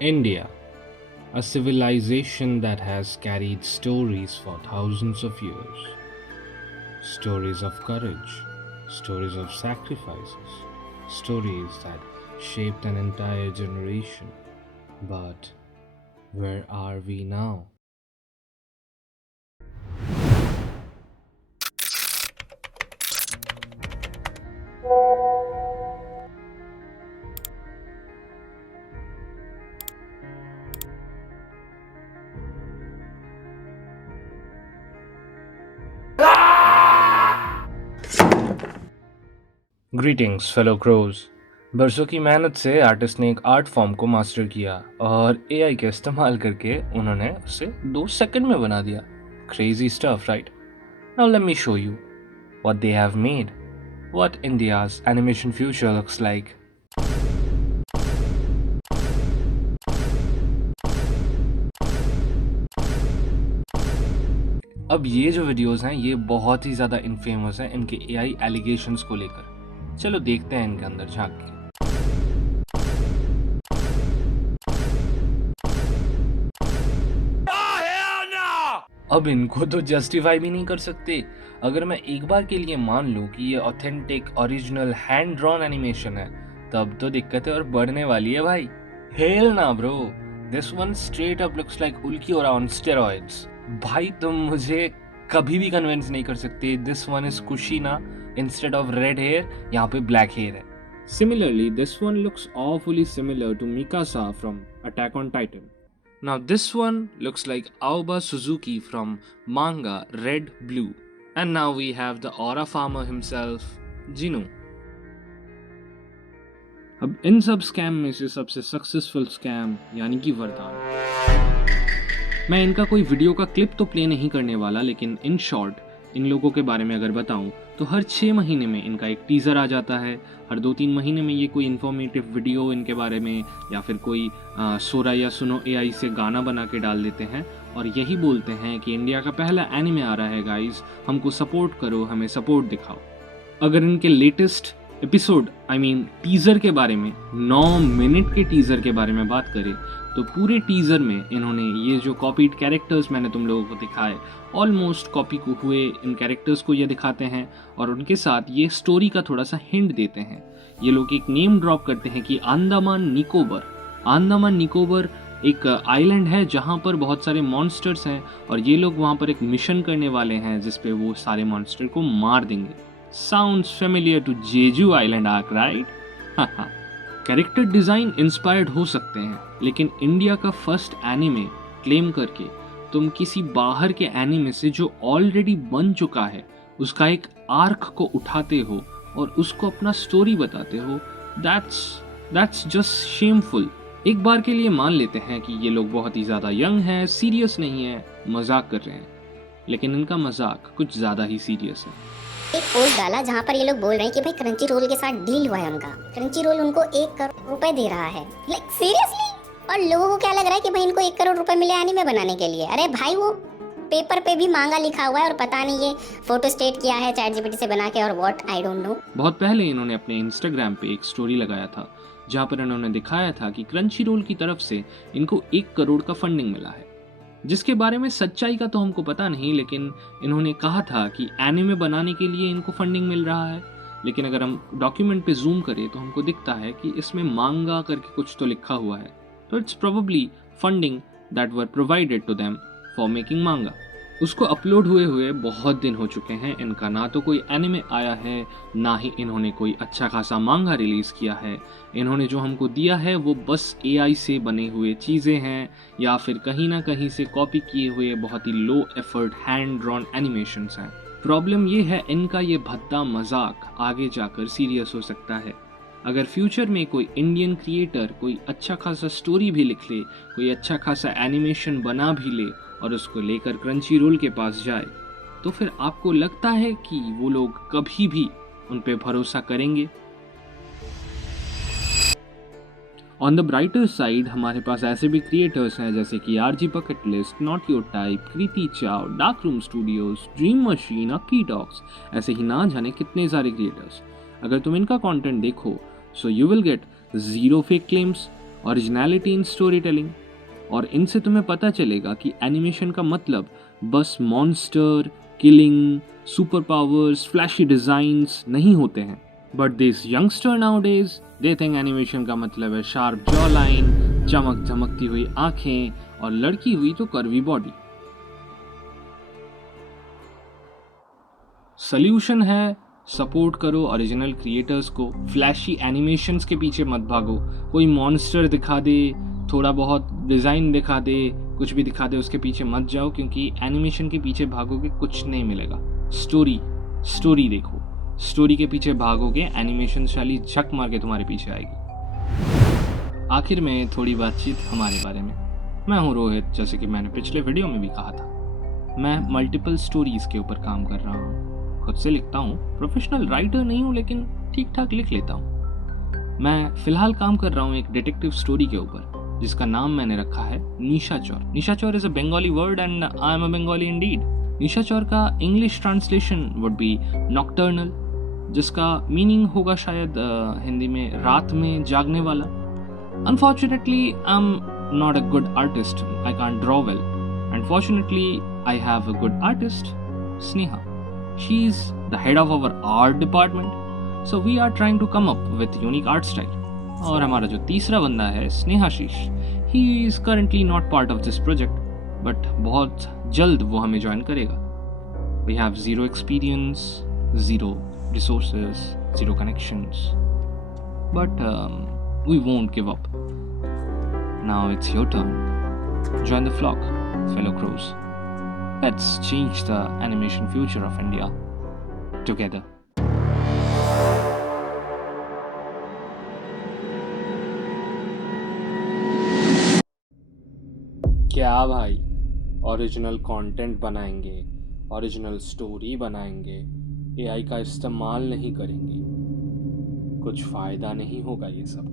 India, a civilization that has carried stories for thousands of years. Stories of courage, stories of sacrifices, stories that shaped an entire generation. But where are we now? Greetings fellow crows. बरसों की मेहनत से artist ने एक art form को master किया और AI का इस्तेमाल करके उन्होंने उसे 2 सेकंड में बना दिया। Crazy stuff, right? Now let me show you what they have made, what India's animation future looks like. अब ये जो वीडियोस हैं ये बहुत ही ज़्यादा इनफेमस हैं इनके एआई एलिगेशंस को लेकर। चलो देखते हैं इनके अंदर झांक के। अब इनको तो जस्टिफाई भी नहीं कर सकते। अगर मैं एक बार के लिए मान लूं कि ये authentic original hand drawn animation है, तब तो दिक्कतें और बढ़ने वाली है भाई। हेल ना bro, this one straight up looks like उल्की और ऑन स्टेरॉइड्स। भाई तुम मुझे कभी भी कन्विंस नहीं कर सकते। This one is Kushina, instead of red hair यहाँ पे ब्लैक हेयर है। Similarly, this one looks awfully similar to Mikasa from Attack on Titan. Now this one looks like Aoba Suzuki from manga Red Blue. And now we have the aura farmer himself, Jinu. अब इन सब scam में से सबसे successful scam यानी कि वरदान। मैं इनका कोई वीडियो का क्लिप तो प्ले नहीं करने वाला, लेकिन इन शॉर्ट इन लोगों के बारे में अगर बताऊं तो हर 6 महीने में इनका एक टीज़र आ जाता है। हर 2-3 महीने में ये कोई इन्फॉर्मेटिव वीडियो इनके बारे में या फिर कोई सोरा या सुनो एआई से गाना बना के डाल देते हैं और यही बोलते हैं कि इंडिया का पहला एनिमे आ रहा है गाइस, हमको सपोर्ट करो, हमें सपोर्ट दिखाओ। अगर इनके लेटेस्ट एपिसोड टीज़र के बारे में 9 मिनट के टीज़र के बारे में बात करें तो पूरे टीज़र में इन्होंने ये जो कॉपीड कैरेक्टर्स मैंने तुम लोगों को दिखाए ऑलमोस्ट कॉपी को हुए इन कैरेक्टर्स को ये दिखाते हैं और उनके साथ ये स्टोरी का थोड़ा सा हिंट देते हैं। ये लोग एक नेम ड्रॉप करते हैं कि अंडमान निकोबर एक आइलैंड है जहाँ पर बहुत सारे मॉन्स्टर्स हैं और ये लोग वहाँ पर एक मिशन करने वाले हैं जिसपे वो सारे मॉन्स्टर को मार देंगे। Sounds familiar to Jeju Island arc, right? Character design inspired हो सकते हैं, लेकिन इंडिया का फर्स्ट एनिमे क्लेम करके तुम किसी बाहर के एनिमे से जो ऑलरेडी बन चुका है उसका एक आर्क को उठाते हो और उसको अपना स्टोरी बताते हो। That's just shameful. एक बार के लिए मान लेते हैं कि ये लोग बहुत ही ज़्यादा यंग हैं, सीरियस नहीं है, मजाक कर रहे हैं, लेकिन इनका मजाक कुछ ज़्यादा ही सीरियस है। एक पोस्ट डाला जहाँ पर ये लोग बोल रहे हैं कि भाई क्रंची रोल के साथ डील हुआ है उनका, क्रंची रोल उनको 1 करोड़ रुपए दे रहा है। Like seriously? और लोगों को क्या लग रहा है कि भाई इनको 1 करोड़ रुपए मिले एनीमे बनाने के लिए? अरे भाई वो पेपर पे भी मांगा लिखा हुआ है और पता नहीं ये फोटो स्टेट किया है चैट जीपीटी से बना के और व्हाट आई डोंट नो। बहुत पहले इन्होंने अपने इंस्टाग्राम पे एक स्टोरी लगाया था जहाँ पर इन्होंने दिखाया था कि क्रंची रोल की तरफ से इनको 1 करोड़ का फंडिंग मिला है, जिसके बारे में सच्चाई का तो हमको पता नहीं, लेकिन इन्होंने कहा था कि एनिमे बनाने के लिए इनको फंडिंग मिल रहा है। लेकिन अगर हम डॉक्यूमेंट पे जूम करें तो हमको दिखता है कि इसमें मांगा करके कुछ तो लिखा हुआ है, तो it's probably funding that were provided to them for making manga. उसको अपलोड हुए बहुत दिन हो चुके हैं, इनका ना तो कोई एनिमे आया है ना ही इन्होंने कोई अच्छा खासा मांगा रिलीज़ किया है। इन्होंने जो हमको दिया है वो बस एआई से बने हुए चीज़ें हैं या फिर कहीं ना कहीं से कॉपी किए हुए बहुत ही low effort hand drawn animations हैं। प्रॉब्लम ये है इनका ये भद्दा मजाक आगे जाकर सीरियस हो सकता है। अगर फ्यूचर में कोई इंडियन क्रिएटर कोई अच्छा खासा स्टोरी भी लिख ले, कोई अच्छा खासा एनिमेशन बना भी ले और उसको लेकर क्रंची रोल के पास जाए, तो फिर आपको लगता है कि वो लोग कभी भी उन पे भरोसा करेंगे? ऑन द ब्राइटर साइड हमारे पास ऐसे भी क्रिएटर्स हैं जैसे कि RG bucket list, not your type, Kriti Chav, dark room studios, dream machine, Akki talks, ऐसे ही ना जाने कितने सारे क्रिएटर्स। अगर तुम इनका कंटेंट देखो so you will get 0 fake claims, originality in story telling. और इनसे तुम्हें पता चलेगा कि एनिमेशन का मतलब बस monster, killing, super powers, flashy designs नहीं होते हैं। But this youngster nowadays they think animation का मतलब है शार्प जॉ लाइन, चमक धमकती हुई आंखें और लड़की हुई तो कर्वी बॉडी। सॉल्यूशन है सपोर्ट करो ओरिजिनल क्रिएटर्स को, फ्लैशी एनिमेशंस के पीछे मत भागो। कोई मॉन्स्टर दिखा दे, थोड़ा बहुत डिज़ाइन दिखा दे, कुछ भी दिखा दे, उसके पीछे मत जाओ, क्योंकि एनिमेशन के पीछे भागोगे कुछ नहीं मिलेगा। स्टोरी देखो, स्टोरी के पीछे भागोगे, एनिमेशन शैली झक मार के तुम्हारे पीछे आएगी। आखिर में थोड़ी बातचीत हमारे बारे में। मैं हूँ रोहित, जैसे कि मैंने पिछले वीडियो में भी कहा था। मैं मल्टीपल स्टोरीज़ के ऊपर काम कर रहा हूँ, खुद से लिखता हूँ। प्रोफेशनल राइटर नहीं हूँ, लेकिन ठीक ठाक लिख लेता हूँ। मैं फिलहाल काम कर रहा हूँ एक डिटेक्टिव स्टोरी के ऊपर, जिसका नाम मैंने रखा है निशाचर। निशाचर is a Bengali word and I am a Bengali Indeed. निशाचर का English translation would be nocturnal, जिसका मीनिंग होगा शायद हिंदी में रात में जागने वाला। Unfortunately I am not a good artist, I can't draw well, and fortunately I have a good artist, Sneha. She is the head of our art department, so we are trying to come up with unique art style. और हमारा जो तीसरा बंदा है Snehashish, he is currently not part of this project, but बहुत जल्द वो हमें ज्वाइन करेगा. We have zero experience, zero resources, zero connections, but we won't give up. Now it's your turn. Join the flock, fellow crows. Let's change the animation future of India together. क्या भाई, original content बनाएंगे, original story बनाएंगे, AI का इस्तेमाल नहीं करेंगे, कुछ फ़ायदा नहीं होगा ये सब।